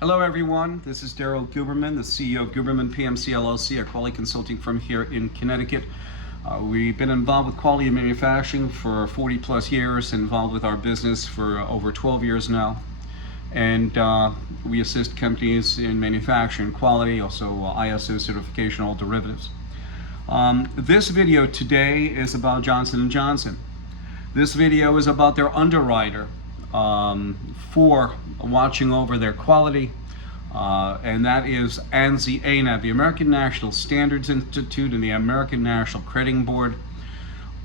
Hello everyone, this is Daryl Guberman, the CEO of Guberman PMC LLC, a quality consulting firm here in Connecticut. We've been involved with quality manufacturing for 40 plus years, involved with our business for over 12 years now. And we assist companies in manufacturing quality, also ISO certification, all derivatives. This video today is about Johnson & Johnson. This video is about their underwriter for watching over their quality, and that is ANSI-ANAB, the American National Standards Institute and the American National Crediting Board,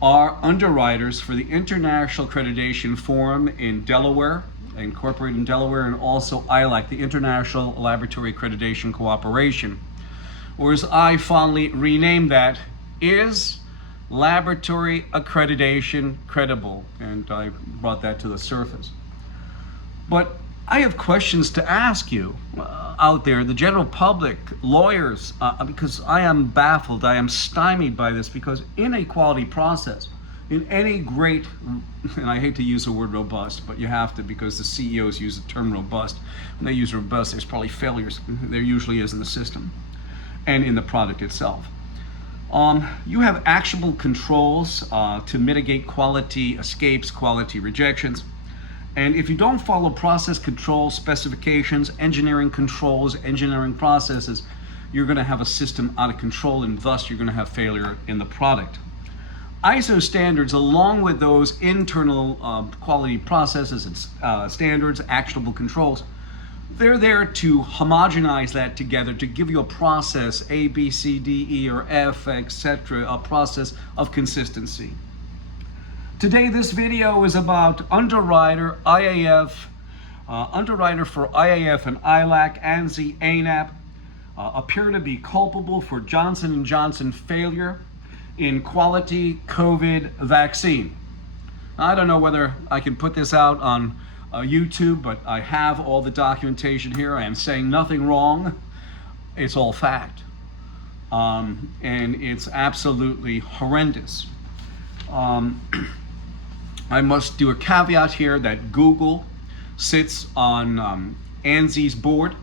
are underwriters for the International Accreditation Forum in Delaware, incorporated in Delaware, and also ILAC, the International Laboratory Accreditation Cooperation, or as I fondly rename that, is Laboratory Accreditation Credible, and I brought that to the surface. But I have questions to ask you out there, the general public, lawyers, because I am baffled, I am stymied by this, because in a quality process, in any great, and I hate to use the word robust, but you have to because the CEOs use the term robust. When they use robust, there's probably failures. There usually is in the system and in the product itself. You have actionable controls to mitigate quality escapes, quality rejections. And if you don't follow process control specifications, engineering controls, engineering processes, you're going to have a system out of control, and thus you're going to have failure in the product. ISO standards, along with those internal quality processes and standards, actionable controls, they're there to homogenize that together to give you a process, A, B, C, D, E, or F, etc., a process of consistency. Today, this video is about underwriter, IAF, underwriter for IAF and ILAC, ANSI-ANAB, appear to be culpable for Johnson & Johnson failure in quality COVID vaccine. I don't know whether I can put this out on YouTube, but I have all the documentation here. I am saying nothing wrong. It's all fact. And it's absolutely horrendous. I must do a caveat here that Google sits on ANSI's board.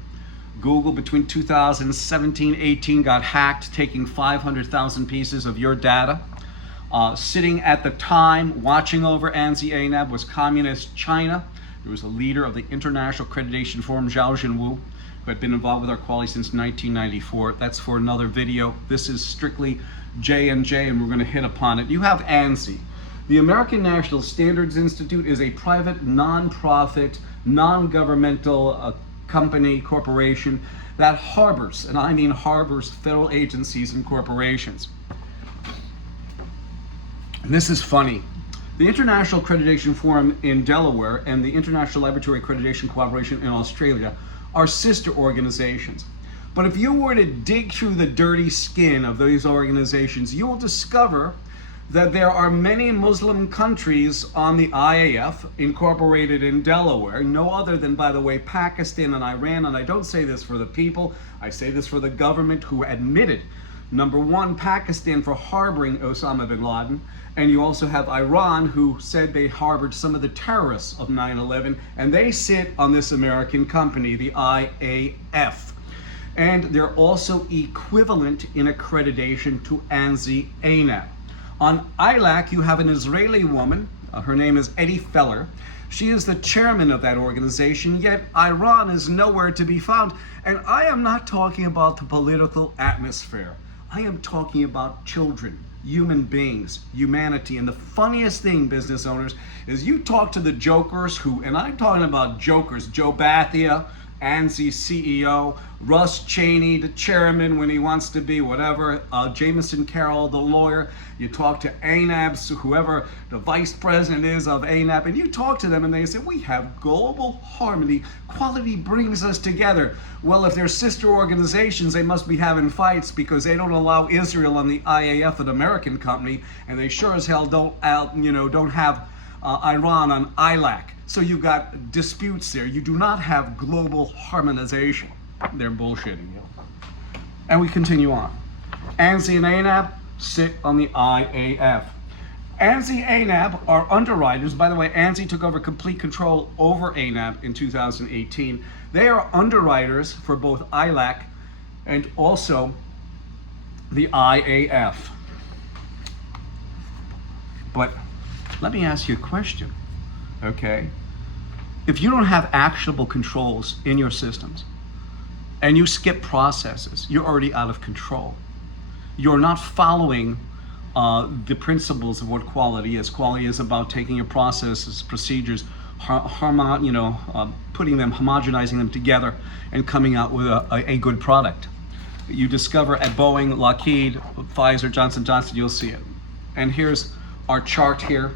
Google between 2017-18 got hacked, taking 500,000 pieces of your data. Sitting at the time, watching over ANSI-ANAB was Communist China. There was a leader of the International Accreditation Forum, Zhao Jinwu, who had been involved with our quality since 1994. That's for another video. This is strictly J&J, and we're going to hit upon it. You have ANSI. The American National Standards Institute is a private, non-profit, non-governmental company, corporation that harbors, and I mean harbors, federal agencies and corporations. And this is funny. The International Accreditation Forum in Delaware and the International Laboratory Accreditation Cooperation in Australia are sister organizations. But if you were to dig through the dirty skin of these organizations, you will discover that there are many Muslim countries on the IAF incorporated in Delaware, no other than, by the way, Pakistan and Iran. And I don't say this for the people, I say this for the government, who admitted, number one, Pakistan for harboring Osama bin Laden, and you also have Iran, who said they harbored some of the terrorists of 9/11, and they sit on this American company, the IAF. And they're also equivalent in accreditation to ANSI-ANAB. On ILAC, you have an Israeli woman, her name is Eddie Feller. She is the chairman of that organization, yet Iran is nowhere to be found. And I am not talking about the political atmosphere. I am talking about children, human beings, humanity. And the funniest thing, business owners, is you talk to the jokers who, and I'm talking about jokers, Joe Bathia, ANSI CEO, Russ Cheney, the chairman when he wants to be whatever, Jameson Carroll, the lawyer. You talk to ANAB, whoever the vice president is of ANAB, and you talk to them and they say, we have global harmony. Quality brings us together. Well, if they're sister organizations, they must be having fights because they don't allow Israel on the IAF, an American company, and they sure as hell don't have Iran on ILAC. So you've got disputes there. You do not have global harmonization. They're bullshitting you. And we continue on. ANSI and ANAB sit on the IAF. ANSI-ANAB are underwriters. By the way, ANSI took over complete control over ANAB in 2018. They are underwriters for both ILAC and also the IAF. But let me ask you a question, okay? If you don't have actionable controls in your systems and you skip processes, you're already out of control. You're not following the principles of what quality is. Quality is about taking your processes, procedures, putting them, homogenizing them together, and coming out with a good product. You discover at Boeing, Lockheed, Pfizer, Johnson & Johnson, you'll see it. And here's our chart here,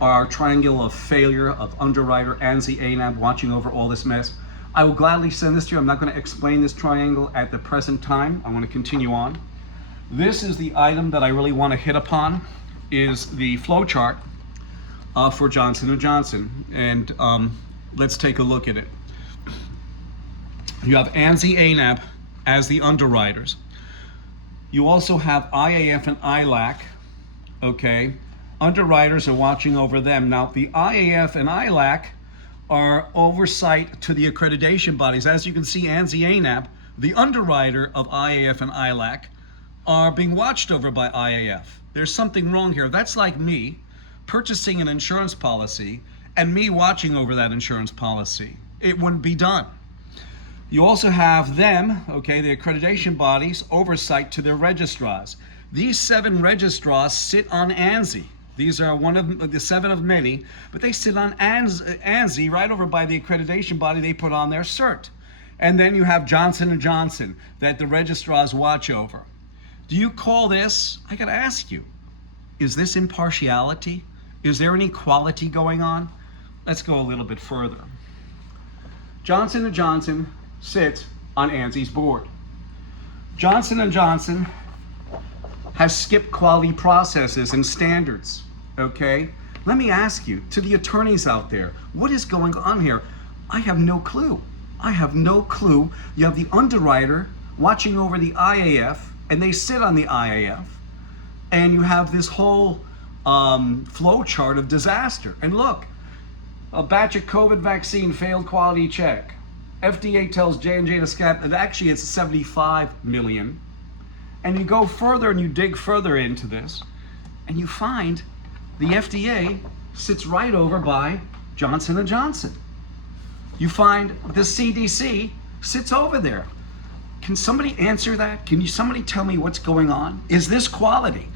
our triangle of failure of underwriter, ANSI-ANAB, watching over all this mess. I will gladly send this to you. I'm not going to explain this triangle at the present time. I want to continue on. This is the item that I really want to hit upon, is the flow chart for Johnson & Johnson. And let's take a look at it. You have ANSI-ANAB as the underwriters. You also have IAF and ILAC, okay? Underwriters are watching over them. Now, the IAF and ILAC are oversight to the accreditation bodies. As you can see, ANSI-ANAB, the underwriter of IAF and ILAC, are being watched over by IAF. There's something wrong here. That's like me purchasing an insurance policy and me watching over that insurance policy. It wouldn't be done. You also have them, okay, the accreditation bodies, oversight to their registrars. These 7 registrars sit on ANSI. These are one of the 7 of many, but they sit on ANSI right over by the accreditation body they put on their cert. And then you have Johnson & Johnson that the registrars watch over. Do you call this, I gotta ask you, is this impartiality? Is there any quality going on? Let's go a little bit further. Johnson & Johnson sits on ANSI's board. Johnson & Johnson has skipped quality processes and standards, okay? Let me ask you, to the attorneys out there, what is going on here? I have no clue. I have no clue. You have the underwriter watching over the IAF, and they sit on the IAF, and you have this whole flow chart of disaster. And look, a batch of COVID vaccine failed quality check. FDA tells J&J to scrap, and actually it's 75 million. And you go further and you dig further into this, and you find the FDA sits right over by Johnson & Johnson. You find the CDC sits over there. Can somebody answer that? Can somebody tell me what's going on? Is this quality?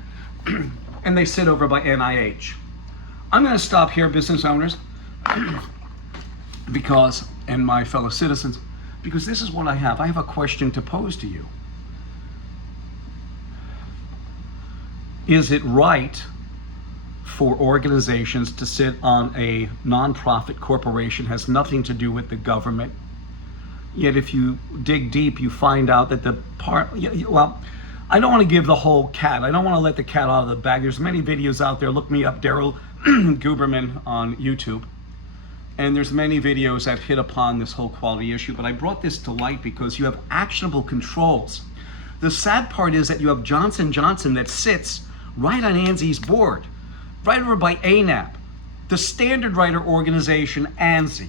And they sit over by NIH. I'm going to stop here, business owners, because, and my fellow citizens, because this is what I have. I have a question to pose to you. Is it right for organizations to sit on a nonprofit corporation, has nothing to do with the government? Yet if you dig deep, you find out that the part, well, I don't want to give the whole cat. I don't want to let the cat out of the bag. There's many videos out there. Look me up, Daryl Guberman on YouTube. And there's many videos that hit upon this whole quality issue. But I brought this to light because you have actionable controls. The sad part is that you have Johnson & Johnson that sits right on ANSI's board, right over by ANAB, the standard writer organization, ANSI,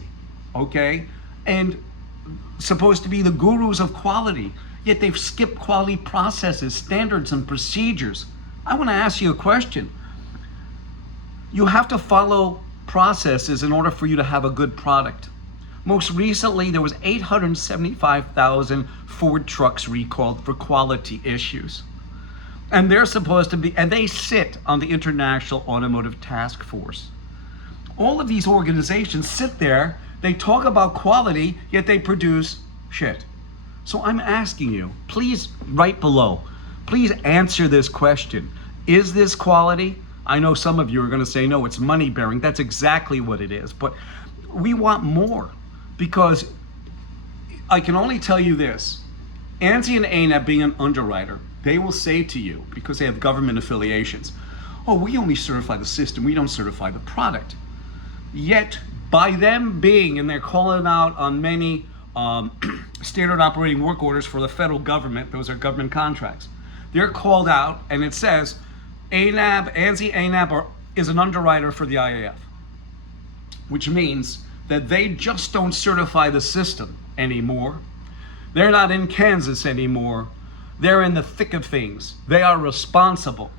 okay? And supposed to be the gurus of quality, yet they've skipped quality processes, standards, and procedures. I want to ask you a question. You have to follow processes in order for you to have a good product. Most recently, there was 875,000 Ford trucks recalled for quality issues. And they're supposed to be, and they sit on the International Automotive Task Force. All of these organizations sit there, they talk about quality, yet they produce shit. So I'm asking you, please write below, please answer this question. Is this quality? I know some of you are going to say, no, it's money bearing. That's exactly what it is. But we want more, because I can only tell you this. ANSI and ANAB being an underwriter, they will say to you, because they have government affiliations, oh, we only certify the system, we don't certify the product. Yet, by them being, and they're calling out on many standard operating work orders for the federal government, those are government contracts, they're called out, and it says, ANAB, ANSI, ANAB are is an underwriter for the IAF, which means that they just don't certify the system anymore. They're not in Kansas anymore. They're in the thick of things. They are responsible.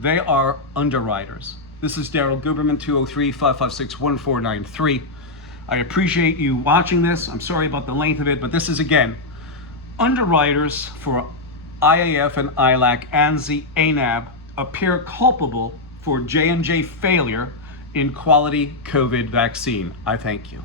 They are underwriters. This is Daryl Guberman, 203-556-1493. I appreciate you watching this. I'm sorry about the length of it, but this is, again, underwriters for IAF and ILAC, ANSI-ANAB, appear culpable for J&J failure in quality COVID vaccine. I thank you.